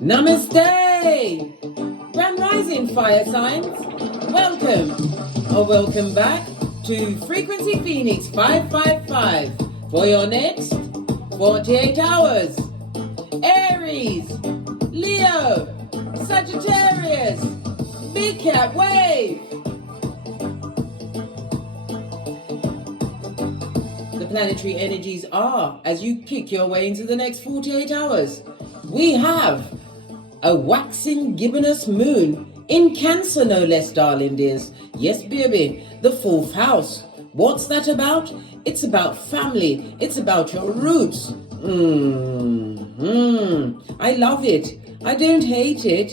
Namaste! Grand Rising Fire Signs, welcome or welcome back to Frequency Phoenix 555 for your next 48 hours. Aries, Leo, Sagittarius, Big Cat Wave. The planetary energies are as you kick your way into the next 48 hours. We have a waxing gibbonous moon in Cancer, no less, darling dears. Yes, baby, the 4th house. What's that about? It's about family. It's about your roots. I love it. I don't hate it.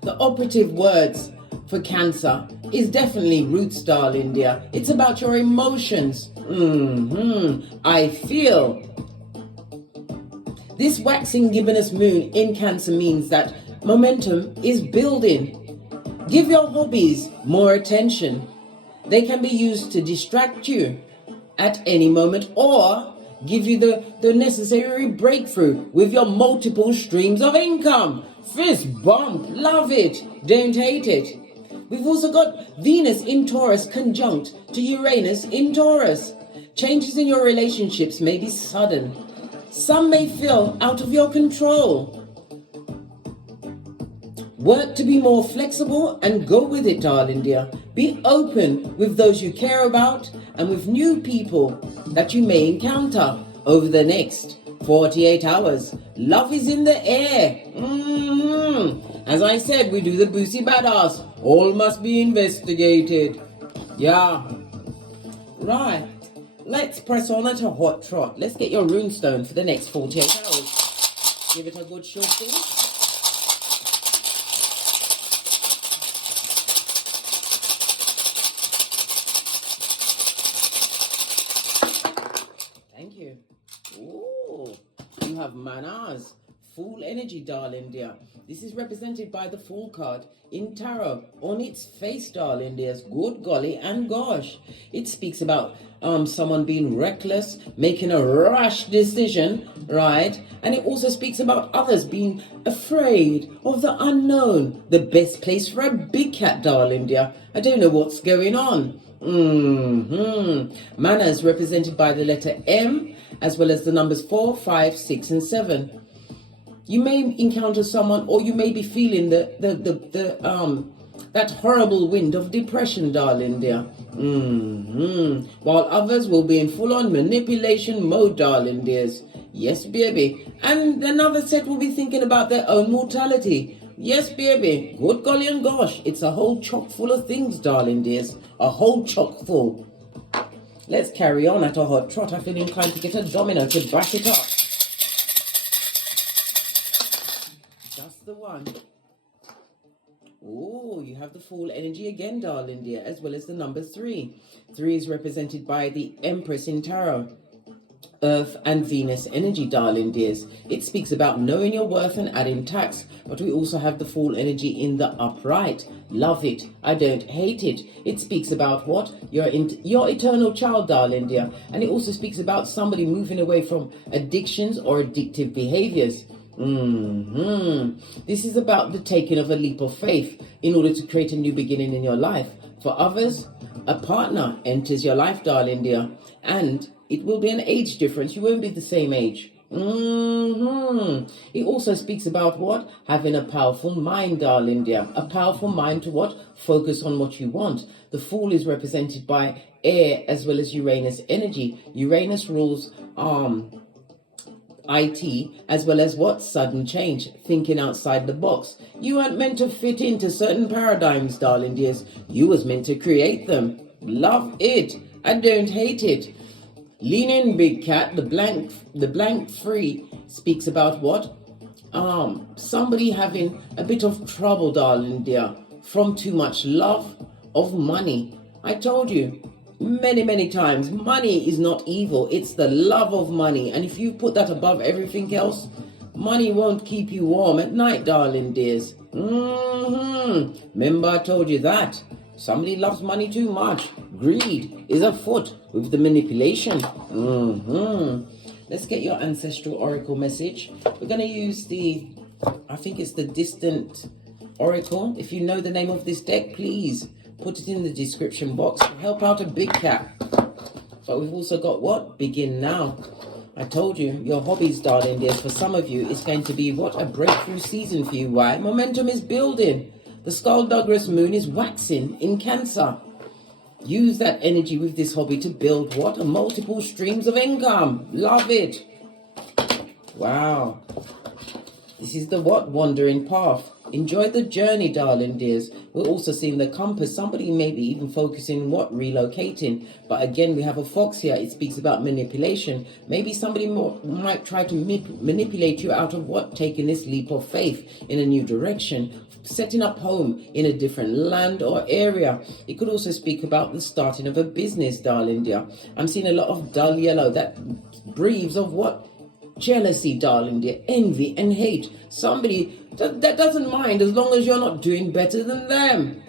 The operative words for Cancer is definitely roots, darling dear. It's about your emotions. I feel. This waxing gibbonous moon in Cancer means that momentum is building. Give your hobbies more attention. They can be used to distract you at any moment or give you the necessary breakthrough with your multiple streams of income. Fist bump, love it, don't hate it. We've also got Venus in Taurus conjunct to Uranus in Taurus. Changes in your relationships may be sudden. Some may feel out of your control. Work to be more flexible and go with it, darling dear. Be open with those you care about and with new people that you may encounter over the next 48 hours. Love is in the air. As I said, we do the Boosie Badass. All must be investigated. Yeah. Right. Let's press on at a hot trot. Let's get your runestone for the next 48 hours. Give it a good shuffle. Thank you. Ooh, you have manners. Full energy, darling dear. This is represented by the Fool card in Tarot. On its face, darling dears, good golly and gosh. It speaks about someone being reckless, making a rash decision, right? And it also speaks about others being afraid of the unknown. The best place for a big cat, darling dear. I don't know what's going on. Manners represented by the letter M, as well as the numbers 4, 5, 6, and 7. You may encounter someone, or you may be feeling that horrible wind of depression, darling dear. While others will be in full-on manipulation mode, darling dears. Yes, baby. And another set will be thinking about their own mortality. Yes, baby. Good golly and gosh. It's a whole chock full of things, darling dears. A whole chock full. Let's carry on at a hot trot. I feel inclined to get a domino to back it up. Just the one. Oh, you have the Fool energy again, darling dear, as well as the number 3. 3 is represented by the Empress in Tarot. Earth and Venus energy, darling dears. It speaks about knowing your worth and adding tax, but we also have the Fool energy in the upright. Love it. I don't hate it. It speaks about what? Your eternal child, darling dear. And it also speaks about somebody moving away from addictions or addictive behaviors. This is about the taking of a leap of faith in order to create a new beginning in your life. For others, a partner enters your life, darling dear, and it will be an age difference. You won't be the same age. It also speaks about what? Having a powerful mind, darling dear. A powerful mind to what? Focus on what you want. The Fool is represented by air as well as Uranus energy. Uranus rules IT, as well as what? Sudden change, thinking outside the box. You weren't meant to fit into certain paradigms, darling dears. You was meant to create them. Love it. I don't hate it. Lean in, big cat. The blank free speaks about what? Somebody having a bit of trouble, darling dear, from too much love of money. I told you many times, money is not evil. It's the love of money. And if you put that above everything else, money won't keep you warm at night, darling dears. Remember I told you that. Somebody loves money too much. Greed is afoot with the manipulation. Let's get your ancestral oracle message. We're going to use I think it's the Distant Oracle. If you know the name of this deck, please put it in the description box. Help out a big cat. But we've also got what? Begin now. I told you, your hobbies, darling dears, for some of you, it's going to be what? A breakthrough season for you. Why? Momentum is building. The Skullduggerous moon is waxing in Cancer. Use that energy with this hobby to build what? Multiple streams of income. Love it. Wow. This is the what? Wandering path. Enjoy the journey, darling dears. We're also seeing the compass. Somebody may be even focusing what? Relocating. But again, we have a fox here. It speaks about manipulation. Maybe somebody might try to manipulate you out of what? Taking this leap of faith in a new direction. Setting up home in a different land or area. It could also speak about the starting of a business, darling dear. I'm seeing a lot of dull yellow that breathes of what? Jealousy, darling dear, envy and hate. Somebody that doesn't mind as long as you're not doing better than them.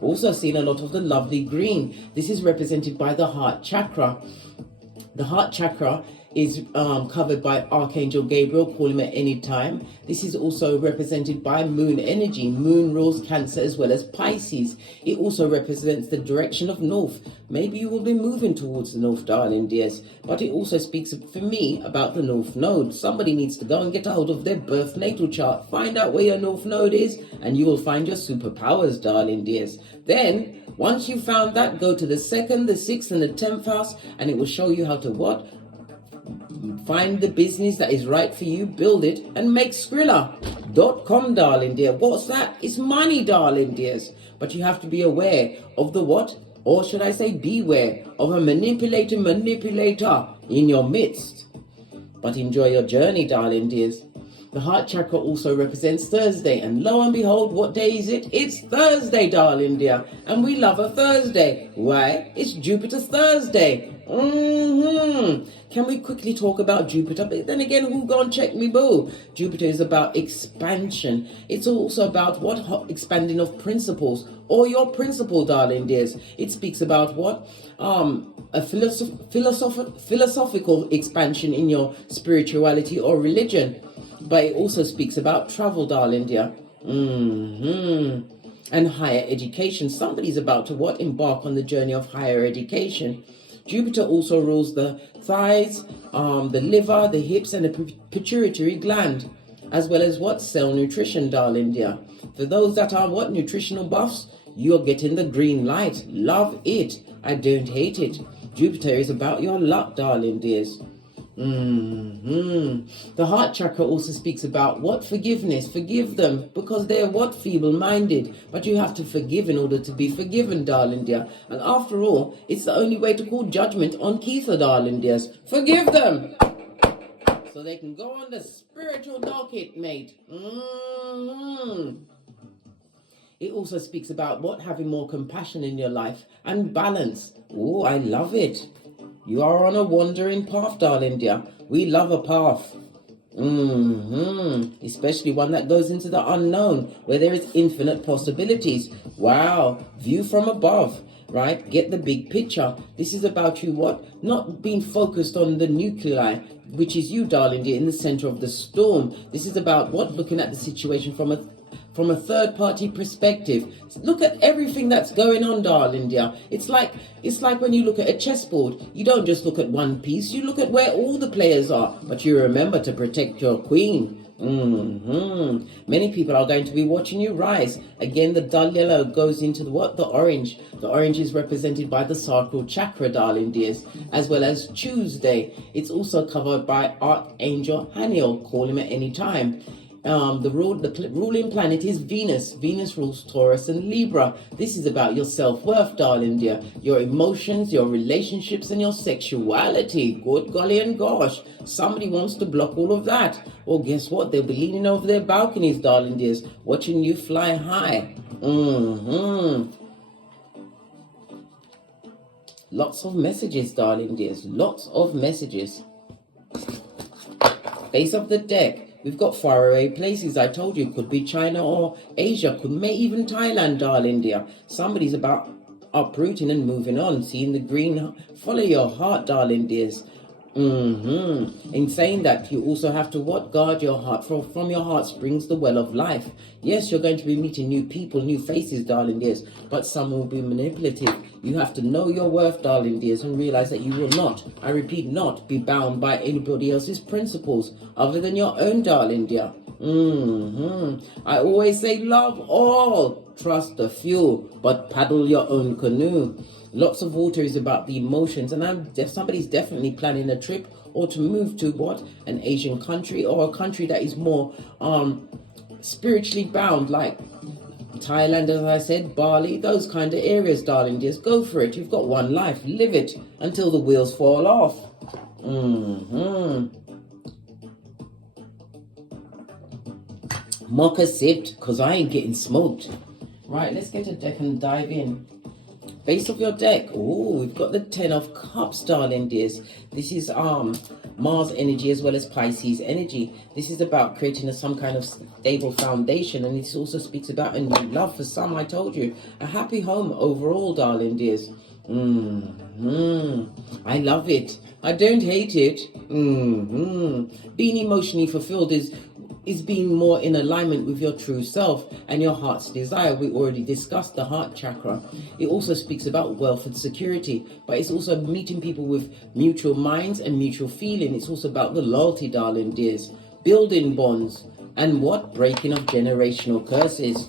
Also seeing a lot of the lovely green. This is represented by the heart chakra. The heart chakra is covered by Archangel Gabriel. Call him at any time. This is also represented by moon energy. Moon rules Cancer as well as Pisces. It also represents the direction of north. Maybe you will be moving towards the north, darling dears. But it also speaks for me about the north node. Somebody needs to go and get a hold of their birth natal chart. Find out where your north node is and you will find your superpowers, darling dears. Then, once you've found that, go to the 2nd, the 6th and the 10th house and it will show you how to what? Find the business that is right for you, build it, and make Skrilla.com, darling dear. What's that? It's money, darling dears. But you have to be aware of the what? Or should I say beware of a manipulator in your midst. But enjoy your journey, darling dears. The heart chakra also represents Thursday. And lo and behold, what day is it? It's Thursday, darling dear. And we love a Thursday. Why? It's Jupiter's Thursday. Can we quickly talk about Jupiter? But then again, who gonna check me, boo? Jupiter is about expansion. It's also about what? Expanding of principles or your principle, darling dears. It speaks about what? A philosophical expansion in your spirituality or religion. But it also speaks about travel, darling dear. And higher education. Somebody's about to what? Embark on the journey of higher education. Jupiter also rules the thighs, the liver, the hips, and the pituitary gland, as well as what? Cell nutrition, darling dear. For those that are what? Nutritional buffs, you're getting the green light. Love it. I don't hate it. Jupiter is about your luck, darling dears. The heart chakra also speaks about what? Forgiveness. Forgive them because they're what? Feeble-minded. But you have to forgive in order to be forgiven, darling dear. And after all, it's the only way to call judgment on Keitha, darling dears. Forgive them so they can go on the spiritual docket, mate. It also speaks about what? Having more compassion in your life and balance. Oh, I love it. You are on a wandering path, darling dear. We love a path. Especially one that goes into the unknown, where there is infinite possibilities. Wow. View from above, right? Get the big picture. This is about you what? Not being focused on the nuclei, which is you, darling dear, in the center of the storm. This is about what? Looking at the situation from a third-party perspective. Look at everything that's going on, darling dear. It's like when you look at a chessboard. You don't just look at one piece. You look at where all the players are. But you remember to protect your queen. Many people are going to be watching you rise. Again, the dull yellow goes into the what? The orange. The orange is represented by the sacral chakra, darling dears, as well as Tuesday. It's also covered by Archangel Haniel. Call him at any time. The ruling planet is Venus. Venus rules Taurus and Libra. This is about your self-worth, darling dear. Your emotions, your relationships, and your sexuality. Good golly and gosh. Somebody wants to block all of that. Well, guess what? They'll be leaning over their balconies, darling dears, watching you fly high. Lots of messages, darling dears. Lots of messages. Base of the deck. We've got faraway places. I told you, could be China or Asia, could be even Thailand, darling dear. Somebody's about uprooting and moving on, seeing the green. Follow your heart, darling dears. In saying that, you also have to what? Guard your heart. From your heart springs the well of life. Yes, you're going to be meeting new people, new faces, darling dears, but some will be manipulative. You have to know your worth, darling dears, and realize that you will not, I repeat, not be bound by anybody else's principles other than your own, darling dear. I always say love all, trust a few, but paddle your own canoe. Lots of water is about the emotions, and somebody's definitely planning a trip or to move to what? An Asian country or a country that is more spiritually bound, like Thailand, as I said, Bali, those kind of areas, darling dears. Go for it. You've got one life. Live it until the wheels fall off. Mocha sipped, because I ain't getting smoked. Right, let's get a deck and dive in. Base of your deck. Oh, we've got the 10 of Cups, darling dears. This is Mars energy as well as Pisces energy. This is about creating some kind of stable foundation, and this also speaks about a new love for some. I told you, a happy home overall, darling dears. I love it. I don't hate it. Being emotionally fulfilled is being more in alignment with your true self and your heart's desire. We already discussed the heart chakra. It also speaks about wealth and security, but it's also meeting people with mutual minds and mutual feeling. It's also about the loyalty, darling dears, building bonds, and what? Breaking of generational curses.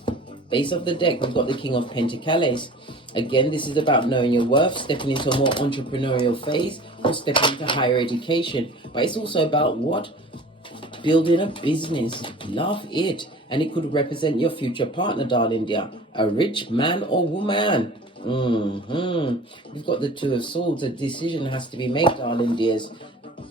Base of the deck, we've got the King of Pentacles. Again, this is about knowing your worth, stepping into a more entrepreneurial phase, or stepping into higher education. But it's also about what? Building a business. Love it. And it could represent your future partner, darling dear. A rich man or woman. We've got the Two of Swords. A decision has to be made, darling dears.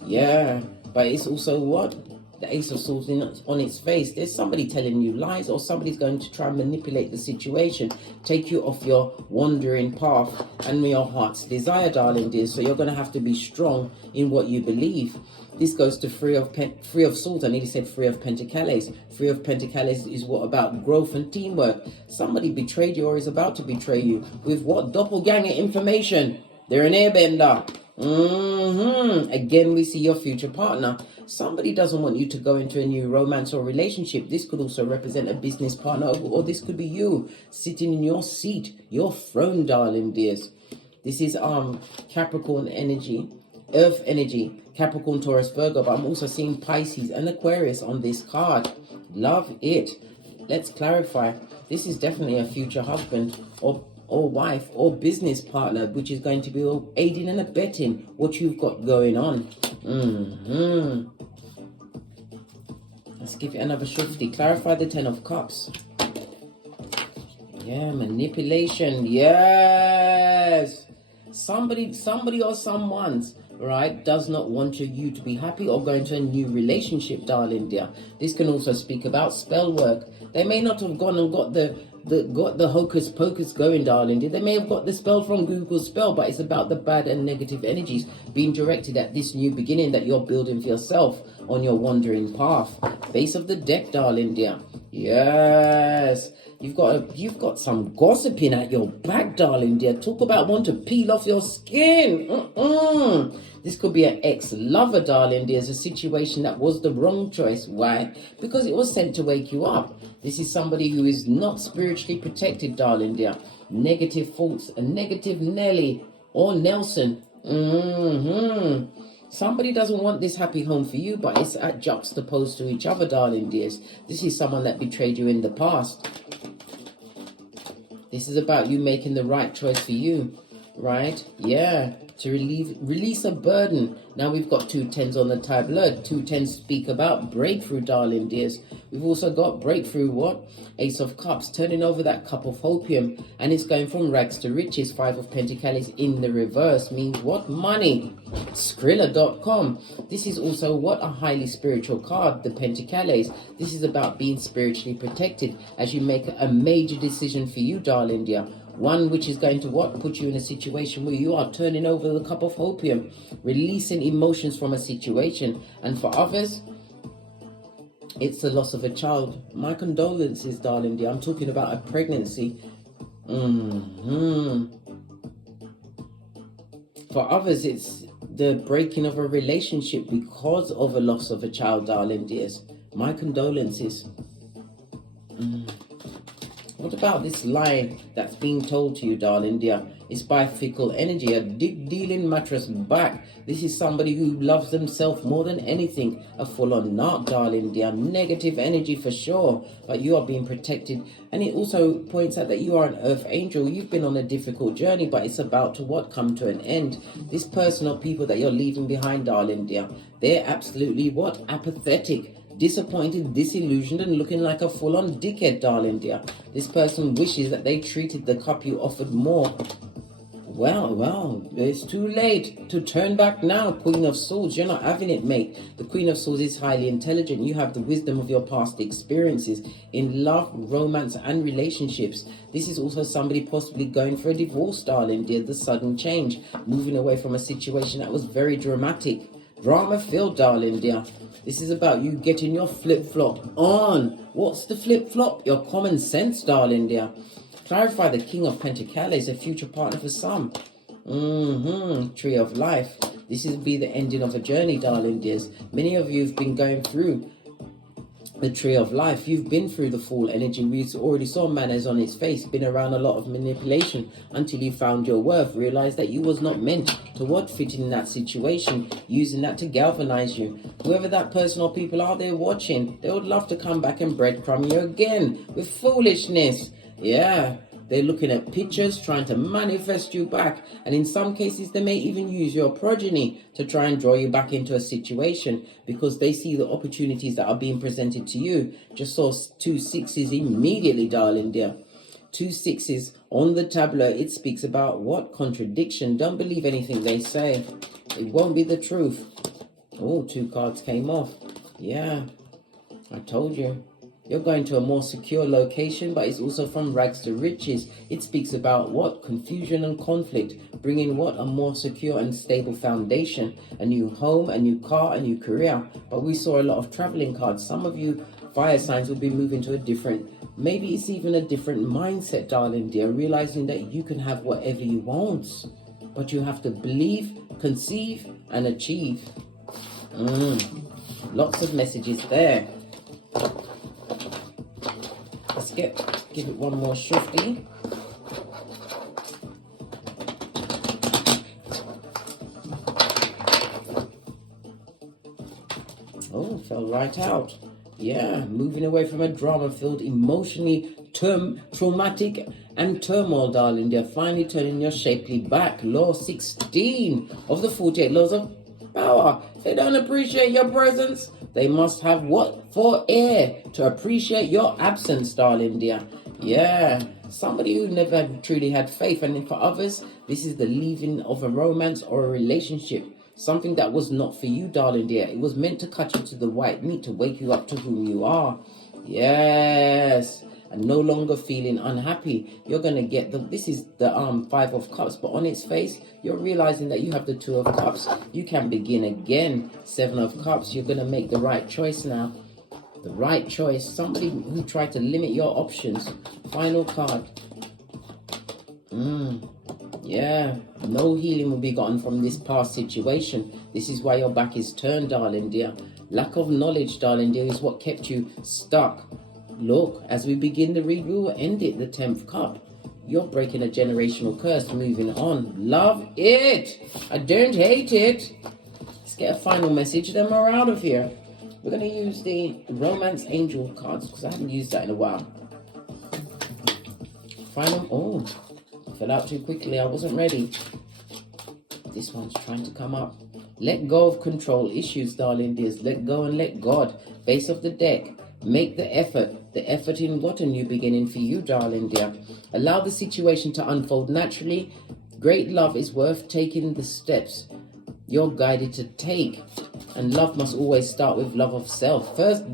Yeah. But it's also what? The Ace of Swords on its face. There's somebody telling you lies, or somebody's going to try and manipulate the situation, take you off your wandering path and your heart's desire, darling dears. So you're going to have to be strong in what you believe. This goes to Three of Swords. I nearly said Three of Pentacles. Three of Pentacles is what? About growth and teamwork. Somebody betrayed you or is about to betray you with what? Doppelganger information. They're an airbender. Again, we see your future partner. Somebody doesn't want you to go into a new romance or relationship. This could also represent a business partner, or this could be you sitting in your seat, your throne, darling dears. This is Capricorn energy, Earth energy, Capricorn, Taurus, Virgo, but I'm also seeing Pisces and Aquarius on this card. Love it. Let's clarify. This is definitely a future husband or wife or business partner, which is going to be aiding and abetting what you've got going on. Let's give it another shifty. Clarify the 10 of Cups. Yeah, manipulation. Yes. Somebody or someone's, right, does not want you to be happy or go into a new relationship, darling dear. This can also speak about spell work. They may not have gone and got the hocus pocus going, darling dear. They may have got the spell from Google's spell, but it's about the bad and negative energies being directed at this new beginning that you're building for yourself on your wandering path. Base of the deck, darling dear. Yes. You've got some gossiping at your back, darling dear. Talk about want to peel off your skin. This could be an ex-lover, darling dear. It's a situation that was the wrong choice. Why? Because it was sent to wake you up. This is somebody who is not spiritually protected, darling dear. Negative thoughts, a negative Nelly or Nelson. Somebody doesn't want this happy home for you, but it's juxtaposed to each other, darling dears. This is someone that betrayed you in the past. This is about you making the right choice for you, right? Yeah, to release a burden. Now we've got 2 10s on the tableau. 2 10s speak about breakthrough, darling dears. We've also got breakthrough, what? Ace of Cups, turning over that cup of opium, and it's going from rags to riches. 5 of Pentacles in the reverse means what? Money. Skrilla.com. This is also what? A highly spiritual card, the Pentacles. This is about being spiritually protected as you make a major decision for you, darling dear. One which is going to what? Put you in a situation where you are turning over the cup of opium, releasing emotions from a situation. And for others, it's the loss of a child. My condolences, darling dear. I'm talking about a pregnancy. For others, it's the breaking of a relationship because of a loss of a child, darling dears. My condolences. What about this lie that's being told to you, darling dear? It's by fickle energy, a dealing mattress back. This is somebody who loves themselves more than anything. A full-on narc, darling dear. Negative energy for sure, but you are being protected. And it also points out that you are an earth angel. You've been on a difficult journey, but it's about to come to an end. This person or people that you're leaving behind, darling dear, they're absolutely apathetic, disappointed, disillusioned, and looking like a full-on dickhead, darling dear. This person wishes that they treated the cup you offered more. Well, it's too late to turn back now, Queen of Swords. You're not having it, mate. The Queen of Swords is highly intelligent. You have the wisdom of your past experiences in love, romance, and relationships. This is also somebody possibly going for a divorce, darling dear. The sudden change, moving away from a situation that was very dramatic. Drama-filled, darling dear. This is about you getting your flip-flop on. What's the flip-flop? Your common sense, darling dear. Clarify the King of Pentacles, a future partner for some. Tree of Life. This will be the ending of a journey, darling dears. Many of you have been going through the Tree of Life. You've been through the Fool energy. We already saw manners on his face. Been around a lot of manipulation until you found your worth. Realized that you was not meant to fit in that situation. Using that to galvanize you. Whoever that person or people are there watching, they would love to come back and breadcrumb you again with foolishness. Yeah, they're looking at pictures, trying to manifest you back. And in some cases, they may even use your progeny to try and draw you back into a situation because they see the opportunities that are being presented to you. Just saw 2 sixes immediately, darling dear. 2 sixes on the tableau. It speaks about what? Contradiction. Don't believe anything they say. It won't be the truth. Oh, 2 cards came off. Yeah, I told you. You're going to a more secure location, but it's also from rags to riches. It speaks about what? Confusion and conflict. Bringing what? A more secure and stable foundation. A new home, a new car, a new career. But we saw a lot of traveling cards. Some of you fire signs will be moving to a different, maybe it's even a different mindset, darling dear. Realizing that you can have whatever you want. But you have to believe, conceive, and achieve. Lots of messages there. Let's give it one more shifty. Oh, fell right out. Yeah, moving away from a drama-filled, emotionally traumatic and turmoil, darling dear. Finally turning your shapely back. Law 16 of the 48 laws of power. If they don't appreciate your presence, they must have what? For air to appreciate your absence, darling dear. Yeah, somebody who never truly had faith. And for others, this is the leaving of a romance or a relationship. Something that was not for you, darling dear. It was meant to cut you to the white meat, to wake you up to whom you are. Yes. And no longer feeling unhappy. You're going to get this is the 5 of Cups, but on its face, you're realizing that you have the 2 of Cups. You can begin again. 7 of Cups. You're going to make the right choice now. The right choice. Somebody who tried to limit your options. Final card. Yeah. No healing will be gotten from this past situation. This is why your back is turned, darling dear. Lack of knowledge, darling dear, is what kept you stuck. Look, as we begin the read, we will end it, the 10th cup. You're breaking a generational curse, moving on. Love it. I don't hate it. Let's get a final message, then we're out of here. We're going to use the Romance Angel cards, because I haven't used that in a while. Final, fell out too quickly. I wasn't ready. This one's trying to come up. Let go of control issues, darling dears. Let go and let God. Base of the deck. Make the effort. The effort in what? A new beginning for you, darling dear. Allow the situation to unfold naturally. Great love is worth taking the steps you're guided to take. And love must always start with love of self. First,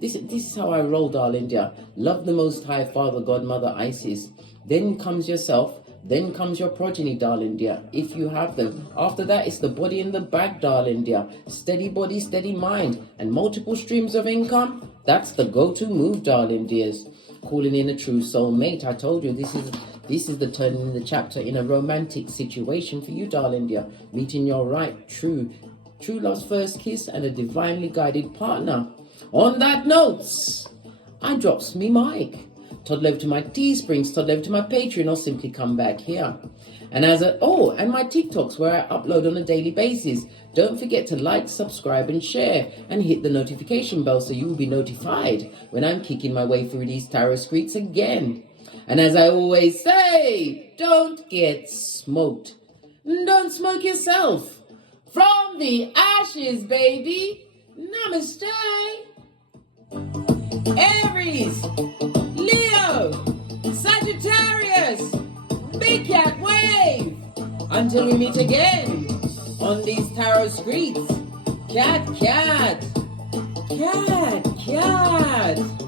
this is how I roll, darling dear. Love the Most High, Father, God, Mother, Isis. Then comes yourself. Then comes your progeny, darling dear, if you have them. After that, it's the body in the bag, darling dear. Steady body, steady mind. And multiple streams of income. That's the go-to move, darling dears. Calling in a true soulmate. I told you, this is This is the turning in the chapter in a romantic situation for you, darling dear. Meeting your right, true love's first kiss and a divinely guided partner. On that note, I drops me mic. Toddle over to my Teesprings, toddle over to my Patreon, or simply come back here. And and my TikToks where I upload on a daily basis. Don't forget to like, subscribe, and share, and hit the notification bell so you will be notified when I'm kicking my way through these tarot streets again. And as I always say, don't get smoked. Don't smoke yourself. From the ashes, baby. Namaste. Aries, Leo, Sagittarius, Big Cat Wave. Until we meet again on these tarot streets. Cat, cat, cat, cat.